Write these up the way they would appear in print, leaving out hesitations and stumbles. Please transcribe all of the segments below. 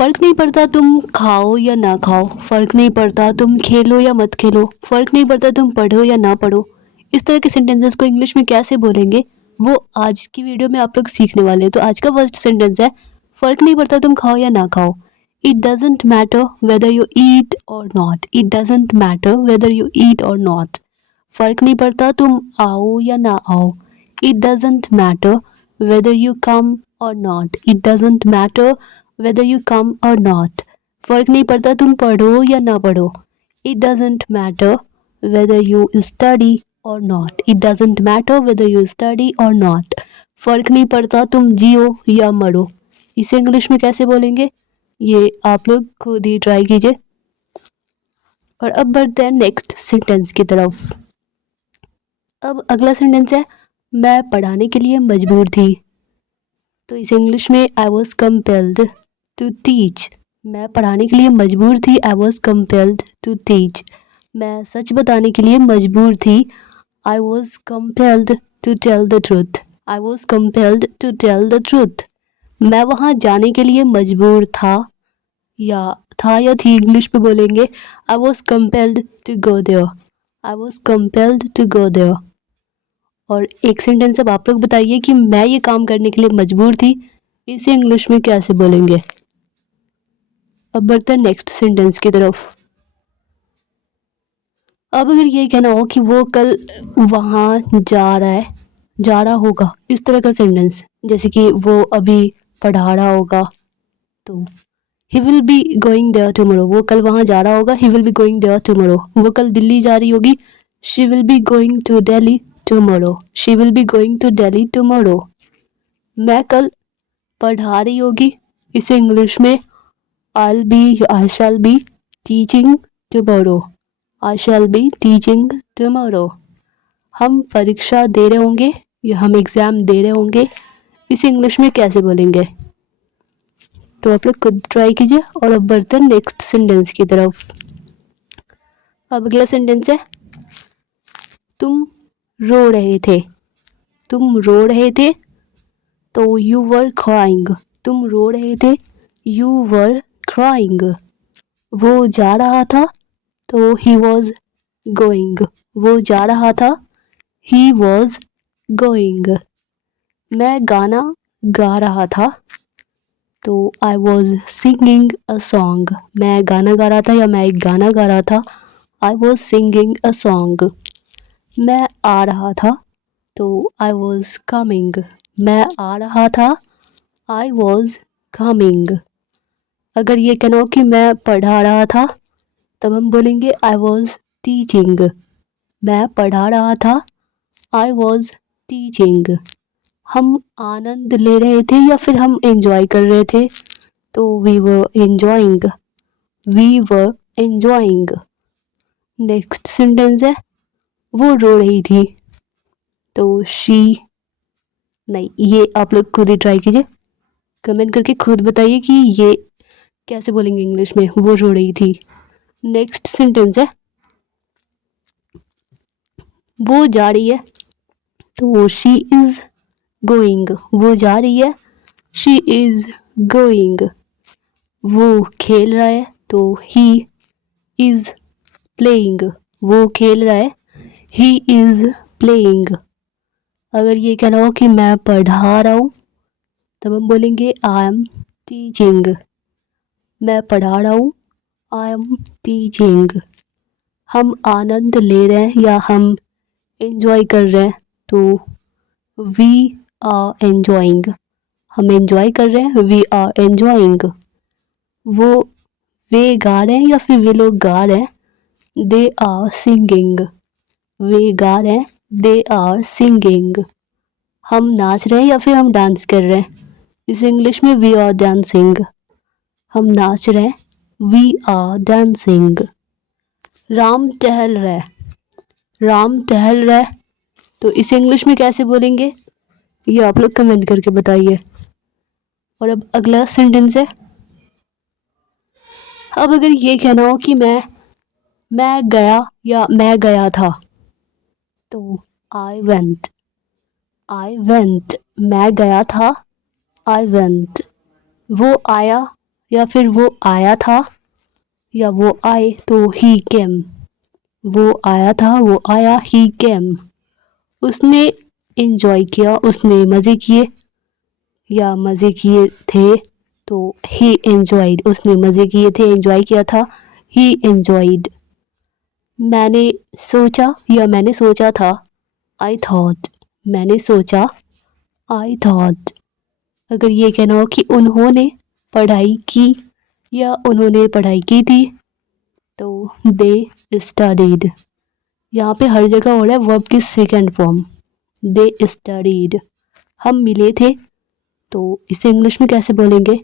फ़र्क नहीं पड़ता तुम खाओ या ना खाओ, फ़र्क नहीं पड़ता तुम खेलो या मत खेलो, फ़र्क नहीं पड़ता तुम पढ़ो या ना पढ़ो। इस तरह के सेंटेंसेस को इंग्लिश में कैसे बोलेंगे वो आज की वीडियो में आप लोग सीखने वाले हैं। तो आज का फर्स्ट सेंटेंस है, फ़र्क नहीं पड़ता तुम खाओ या ना खाओ। It doesn't matter whether you eat or not. It doesn't matter whether you eat or not. फ़र्क नहीं पड़ता तुम आओ या ना आओ। It doesn't matter whether you come or not. It doesn't matter whether you come or not. फ़र्क नहीं पड़ता तुम पढ़ो या ना पढ़ो. It doesn't matter whether you study or not. It doesn't matter whether you study or not. फ़र्क नहीं पड़ता तुम जियो या मरो. इसे इंग्लिश में कैसे बोलेंगे ये आप लोग खुद ही ट्राई कीजिए। और अब बढ़ते हैं नेक्स्ट सेंटेंस की तरफ। अब अगला सेंटेंस है, मैं पढ़ाने के लिए मजबूर थी। तो इसे इंग्लिश में I was compelled to teach. मैं पढ़ाने के लिए मजबूर थी। I was compelled to teach. मैं सच बताने के लिए मजबूर थी। I was compelled to tell the truth. I was compelled to tell the truth. मैं वहाँ जाने के लिए मजबूर था या थी इंग्लिश में बोलेंगे I was compelled to go there. I was compelled to go there. और एक सेंटेंस अब आप लोग बताइए कि मैं ये काम करने के लिए मजबूर थी, इसे इंग्लिश में कैसे बोलेंगे। अब बढ़ते हैं नेक्स्ट सेंटेंस की तरफ। अब अगर ये कहना हो कि वो कल वहाँ जा रहा होगा, इस तरह का सेंटेंस, जैसे कि वो अभी पढ़ा रहा होगा तो he will be going there tomorrow. वो कल वहाँ जा रहा होगा, he will be going there tomorrow. वो कल दिल्ली जा रही होगी, she will be going to Delhi tomorrow. She will be going to Delhi tomorrow. मैं कल पढ़ा रही होगी, इसे इंग्लिश में I shall be teaching tomorrow. I shall be teaching tomorrow. हम परीक्षा दे रहे होंगे या हम एग्ज़ाम दे रहे होंगे, इसे इंग्लिश में कैसे बोलेंगे। तो आप लोग खुद ट्राई कीजिए। और अब बढ़ते हैं नेक्स्ट सेंटेंस की तरफ। अब अगला सेंटेंस है, तुम रो रहे थे। तुम रो रहे थे तो यू वर क्राइंग। तुम रो रहे थे, यू वर क्राइंग। वो जा रहा था तो ही वॉज गोइंग। वो जा रहा था, ही वॉज गोइंग। मैं गाना गा रहा था तो I was singing a song. मैं गाना गा रहा था या मैं एक गाना गा रहा था, I was singing a song. मैं आ रहा था तो आई वॉज कमिंग। मैं आ रहा था, आई वॉज कमिंग। अगर ये कहना हो कि मैं पढ़ा रहा था, तब हम बोलेंगे आई वॉज टीचिंग। मैं पढ़ा रहा था, आई वॉज टीचिंग। हम आनंद ले रहे थे या फिर हम एंजॉय कर रहे थे, तो we were enjoying. We were enjoying. Next sentence है, वो रो रही थी तो शी, नहीं, ये आप लोग खुद ही ट्राई कीजिए। कमेंट करके खुद बताइए कि ये कैसे बोलेंगे इंग्लिश में, वो रो रही थी। नेक्स्ट सेंटेंस है, वो जा रही है तो शी इज़ गोइंग। वो जा रही है, शी इज़ गोइंग। वो खेल रहा है तो ही इज़ प्लेइंग। वो खेल रहा है, ही इज़ प्लेइंग। अगर ये कहना हो कि मैं पढ़ा रहा हूँ, तब हम बोलेंगे आई एम टीचिंग। मैं पढ़ा रहा हूँ, आई एम टीचिंग। हम आनंद ले रहे हैं या हम एंजॉय कर रहे हैं, तो वी आर एंजॉइंग। हम एंजॉय कर रहे हैं, वी आर एंजॉइंग। वे गा रहे हैं या फिर वे लोग गा रहे हैं, दे आर सिंगिंग। वे गा रहे हैं, दे आर सिंगिंग। हम नाच रहे हैं या फिर हम डांस कर रहे हैं, इसे इंग्लिश में वी आर डांसिंग। हम नाच रहे हैं, वी आर डांसिंग। राम टहल रहा है। राम टहल रहा है, तो इसे इंग्लिश में कैसे बोलेंगे, ये आप लोग कमेंट करके बताइए। और अब अगला सेंटेंस है, अब अगर ये कहना हो कि मैं गया या मैं गया था, तो आई वेंट। I went. मैं गया था, आई वेंट। वो आया या फिर वो आया था या वो आए तो ही केम। वो आया था, वो आया, ही केम। उसने इंजॉय किया, उसने मज़े किए या मज़े किए थे तो ही एंजॉयड। उसने मज़े किए थे, एंजॉय किया था, ही एंजॉयड। मैंने सोचा या मैंने सोचा था, आई थॉट। मैंने सोचा, आई थॉट। अगर ये कहना हो कि उन्होंने पढ़ाई की या उन्होंने पढ़ाई की थी तो दे स्टडीड। यहाँ पे हर जगह हो रहा है वर्ब की सेकेंड फॉर्म, दे स्टडीड। हम मिले थे तो इसे इंग्लिश में कैसे बोलेंगे?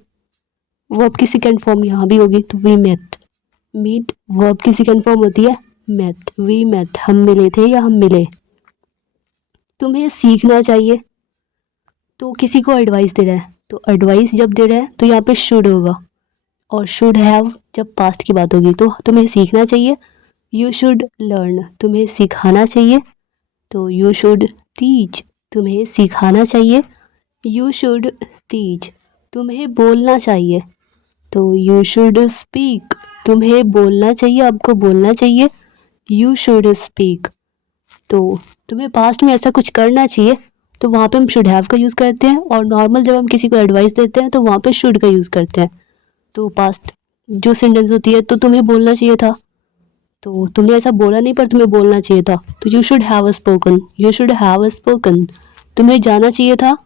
वर्ब की सेकेंड फॉर्म यहाँ भी होगी तो वी मेट। मीट वर्ब की सेकेंड फॉर्म होती है मेट, वी मेट। हम मिले थे या हम मिले। तुम्हें सीखना चाहिए तो किसी को एडवाइस दे रहा है, तो एडवाइस जब दे रहा है तो यहाँ पे शुड होगा, और शुड हैव जब पास्ट की बात होगी तो तुम्हें सीखना चाहिए, यू शुड लर्न। तुम्हें सिखाना चाहिए तो यू शुड टीच। तुम्हें सिखाना चाहिए, यू शुड टीच। तुम्हें बोलना चाहिए तो यू शुड स्पीक। तुम्हें बोलना चाहिए, आपको बोलना चाहिए, यू शुड स्पीक। तो तुम्हें पास्ट में ऐसा कुछ करना चाहिए तो वहाँ पे हम शुड हैव का यूज़ करते हैं, और नॉर्मल जब हम किसी को एडवाइस देते हैं तो वहाँ पे शुड का यूज़ करते हैं। तो पास्ट जो सेंटेंस होती है, तो तुम्हें बोलना चाहिए था तो तुमने ऐसा बोला नहीं पर तुम्हें बोलना चाहिए था, तो you should have spoken. You should have spoken. तुम्हें जाना चाहिए था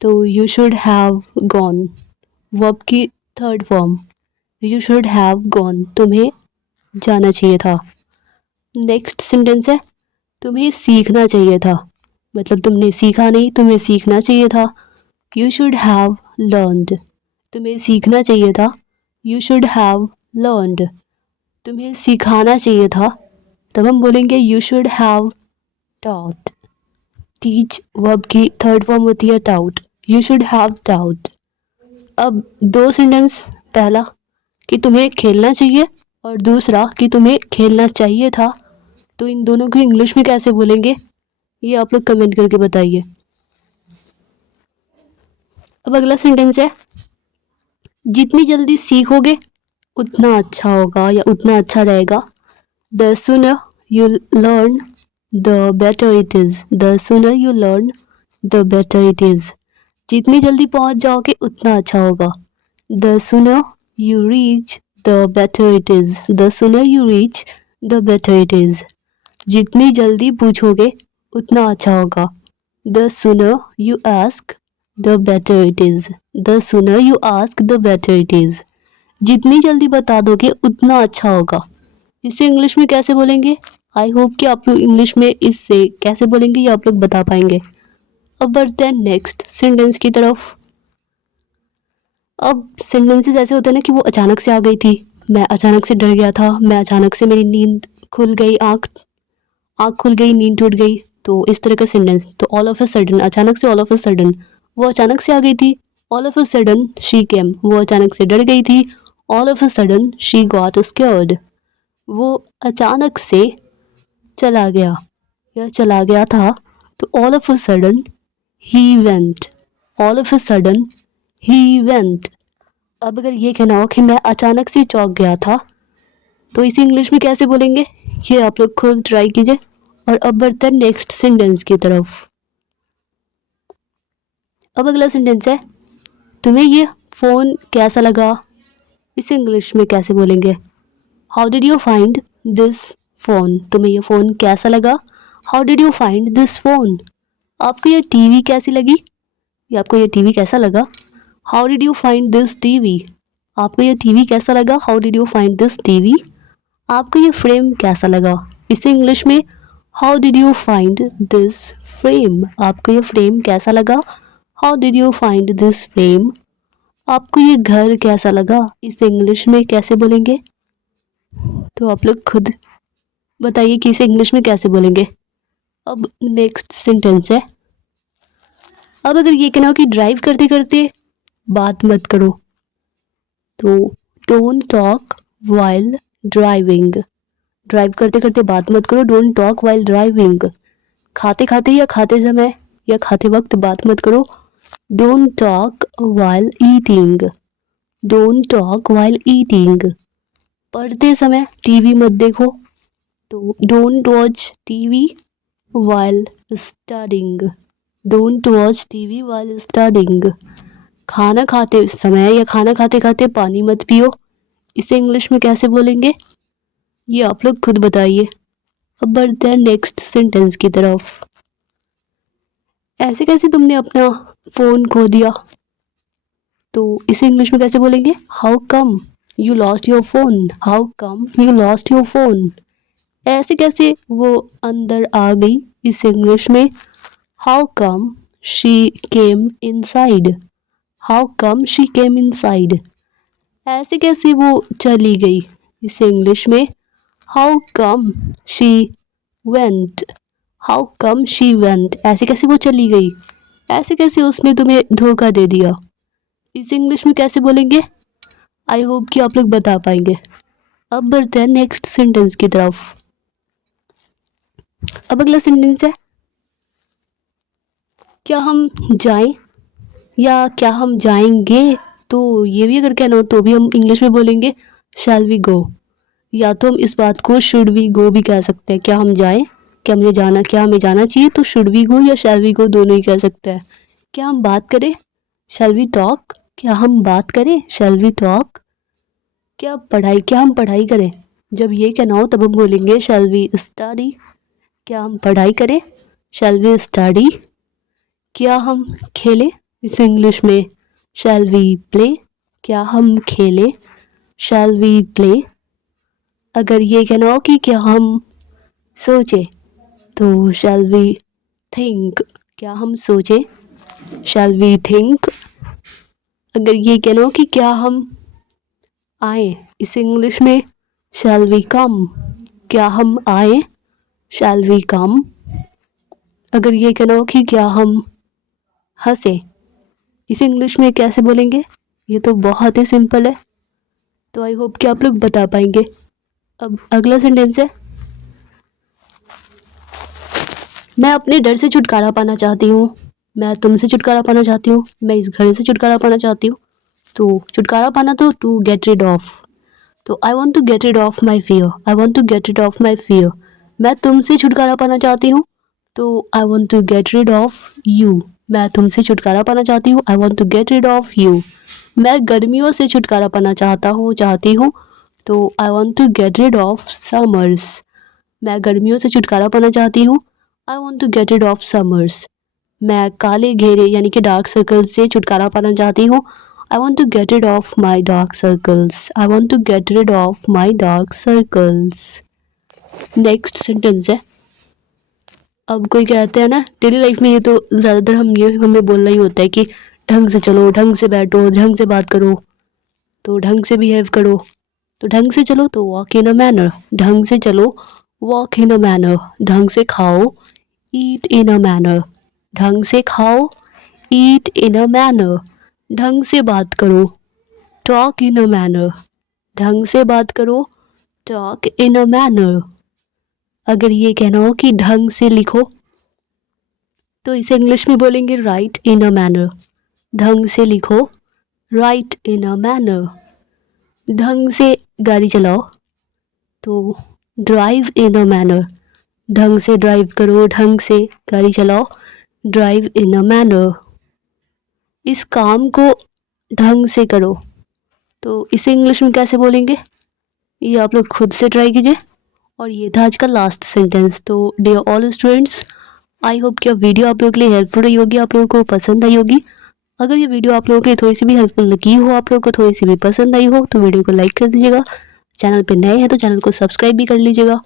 तो you should have gone. Verb की third form, you should have gone. तुम्हें जाना चाहिए था। नेक्स्ट सेंटेंस है, तुम्हें सीखना चाहिए था। मतलब तुमने सीखा नहीं, तुम्हें सीखना चाहिए था, यू शुड हैव लर्नड। तुम्हें सीखना चाहिए था, यू शुड हैव लर्नड। तुम्हें सिखाना चाहिए था, तब हम बोलेंगे you should have taught. Teach verb की थर्ड फॉर्म होती है taut, you should have taut. अब दो सेंटेंस, पहला कि तुम्हें खेलना चाहिए और दूसरा कि तुम्हें खेलना चाहिए था, तो इन दोनों को इंग्लिश में कैसे बोलेंगे ये आप लोग कमेंट करके बताइए। अब अगला सेंटेंस है, जितनी जल्दी सीखोगे उतना अच्छा होगा या उतना अच्छा रहेगा। The sooner you learn the better it is. The sooner you learn the better it is. जितनी जल्दी पहुंच जाओगे उतना अच्छा होगा। The sooner you reach the better it is. The sooner you reach the better it is. जितनी जल्दी पूछोगे उतना अच्छा होगा। The sooner you ask the better it is. The sooner you ask the better it is. जितनी जल्दी बता दोगे उतना अच्छा होगा। इसे इंग्लिश में कैसे बोलेंगे? आई होप कि आप लोग इंग्लिश में इससे कैसे बोलेंगे ये आप लोग बता पाएंगे। अब बढ़ते हैं नेक्स्ट सेंटेंस की तरफ। अब सेंटेंसेस ऐसे होते हैं ना कि वो अचानक से आ गई थी, मैं अचानक से डर गया था, मैं अचानक से मेरी नींद खुल गई, आँख खुल गई, नींद टूट गई, तो इस तरह का सेंटेंस। तो ऑल ऑफ अ सडन, अचानक से, ऑल ऑफ अ सडन। वो अचानक से आ गई थी, all of a sudden she came. वो अचानक से डर गई थी, all of a sudden she got scared. वो अचानक से चला गया या चला गया था, तो all of a sudden he went. All of a sudden he went. अब अगर ये कहना हो कि मैं अचानक से चौंक गया था, तो इसे इंग्लिश में कैसे बोलेंगे ये आप लोग खुद ट्राई कीजिए। और अब बढ़ते हैं नेक्स्ट सेंटेंस की तरफ। अब अगला सेंटेंस है, तुम्हें ये फ़ोन कैसा लगा? इसे इंग्लिश में कैसे बोलेंगे? How did you find this phone? तुम्हें ये फ़ोन कैसा लगा? How did you find this phone? आपको ये टीवी कैसी लगी या आपको ये टीवी कैसा लगा? How did you find this TV? आपको ये टीवी कैसा लगा? How did you find this TV? आपको ये फ्रेम कैसा लगा? इसे इंग्लिश में how did you find this frame? आपको ये फ्रेम कैसा लगा? How did you find this frame? आपको ये घर कैसा लगा? इसे इंग्लिश में कैसे बोलेंगे? तो आप लोग खुद बताइए कि इसे इंग्लिश में कैसे बोलेंगे। अब नेक्स्ट सेंटेंस है, अब अगर ये कहना हो कि ड्राइव करते करते बात मत करो, तो don't talk while driving. Drive करते करते बात मत करो, डोंट टॉक वाइल ड्राइविंग। खाते खाते या खाते समय या खाते वक्त बात मत करो, don't talk while eating. Don't talk while eating, पढ़ते समय टीवी मत देखो, तो don't watch TV while studying, don't watch TV while studying. खाना खाते समय या खाना खाते खाते पानी मत पियो, इसे इंग्लिश में कैसे बोलेंगे, ये आप लोग खुद बताइए। अब बढ़ते हैं नेक्स्ट सेंटेंस की तरफ। ऐसे कैसे तुमने अपना फ़ोन खो दिया, तो इसे इंग्लिश में कैसे बोलेंगे, how come you lost your phone, how come you lost your phone. ऐसे कैसे वो अंदर आ गई, इसे इंग्लिश में how come she came inside, how come she came inside. ऐसे कैसे वो चली गई, इसे इंग्लिश में how come she went, how come she went. ऐसे कैसे वो चली गई, ऐसे कैसे उसने तुम्हें धोखा दे दिया, इसे इंग्लिश में कैसे बोलेंगे। आई होप कि आप लोग बता पाएंगे। अब बढ़ते हैं नेक्स्ट सेंटेंस की तरफ। अब अगला सेंटेंस है, क्या हम जाएं या क्या हम जाएंगे, तो ये भी अगर कहना हो तो भी हम इंग्लिश में बोलेंगे शैल वी गो, या तो हम इस बात को शुड वी गो भी कह सकते हैं। क्या हम जाएं, क्या मुझे जाना, क्या हमें जाना चाहिए, तो शुड वी गो या शैल वी गो दोनों ही कह सकते हैं। क्या हम बात करें, शैल वी टॉक, क्या हम बात करें, शैल वी टॉक। क्या हम पढ़ाई करें, जब ये कहना हो तब हम बोलेंगे शैल वी स्टडी, क्या हम पढ़ाई करें, शैल वी स्टडी। क्या हम खेलें, इसे इंग्लिश में शैल वी प्ले, क्या हम खेलें, शैल वी प्ले। अगर ये कहना हो कि क्या हम सोचें, तो शैल वी थिंक, क्या हम सोचें, शैल वी थिंक। अगर ये कहना हो कि क्या हम आए, इसे इंग्लिश में शैल वी कम, क्या हम आए, शैल वी कम। अगर ये कहना हो कि क्या हम हंसे, इसे इंग्लिश में कैसे बोलेंगे, ये तो बहुत ही सिंपल है, तो आई होप कि आप लोग बता पाएंगे। अब अगला सेंटेंस है, मैं अपने डर से छुटकारा पाना चाहती हूँ, मैं तुमसे छुटकारा पाना चाहती हूँ, मैं इस घर से छुटकारा पाना चाहती हूँ। तो छुटकारा पाना तो टू गेट रिड ऑफ, तो I want to get rid of my fear, I want to get rid of my fear. मैं तुमसे छुटकारा पाना चाहती हूँ, तो I want to get rid of you, मैं तुमसे छुटकारा पाना चाहती हूँ, I want to get rid of you. मैं गर्मियों से छुटकारा पाना चाहती हूँ, तो I want to get rid of summers, मैं गर्मियों से छुटकारा पाना चाहती हूँ, I want to get rid of summers. मैं काले घेरे यानी कि डार्क सर्कल से छुटकारा पाना चाहती हूँ, I want to get rid of my dark circles, I want to get rid of my dark circles. Next sentence है, अब कोई कहते हैं ना डेली लाइफ में, ये तो ज़्यादातर हमें बोलना ही होता है कि ढंग से चलो, ढंग से बैठो, ढंग से बात करो, तो ढंग से बिहेव करो। तो ढंग से चलो तो वॉक इन अ मैनर, ढंग से चलो वॉक इन अ मैनर। ढंग से खाओ, ईट इन अ मैनर, ढंग से खाओ, ईट इन अ मैनर। ढंग से बात करो, टॉक इन अ मैनर, ढंग से बात करो, टॉक इन अ मैनर। अगर ये कहना हो कि ढंग से लिखो, तो इसे इंग्लिश में बोलेंगे राइट इन अ मैनर, ढंग से लिखो, राइट इन अ मैनर। ढंग से गाड़ी चलाओ, तो ड्राइव इन अ मैनर, ढंग से ड्राइव करो, ढंग से गाड़ी चलाओ, ड्राइव इन अ मैनर। इस काम को ढंग से करो, तो इसे इंग्लिश में कैसे बोलेंगे, ये आप लोग खुद से ट्राई कीजिए। और ये था आज का लास्ट सेंटेंस। तो dear all students, I hope कि वीडियो आप लोगों के लिए हेल्पफुल रही होगी, आप लोगों को पसंद आई होगी। अगर ये वीडियो आप लोगों के लिए थोड़ी सी भी हेल्पफुल लगी हो, आप लोगों को थोड़ी सी भी पसंद आई हो, तो वीडियो को लाइक कर दीजिएगा। चैनल पे नए हैं तो चैनल को सब्सक्राइब भी कर लीजिएगा।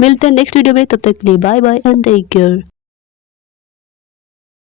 मिलते हैं नेक्स्ट वीडियो में, तब तक के लिए bye bye and take care.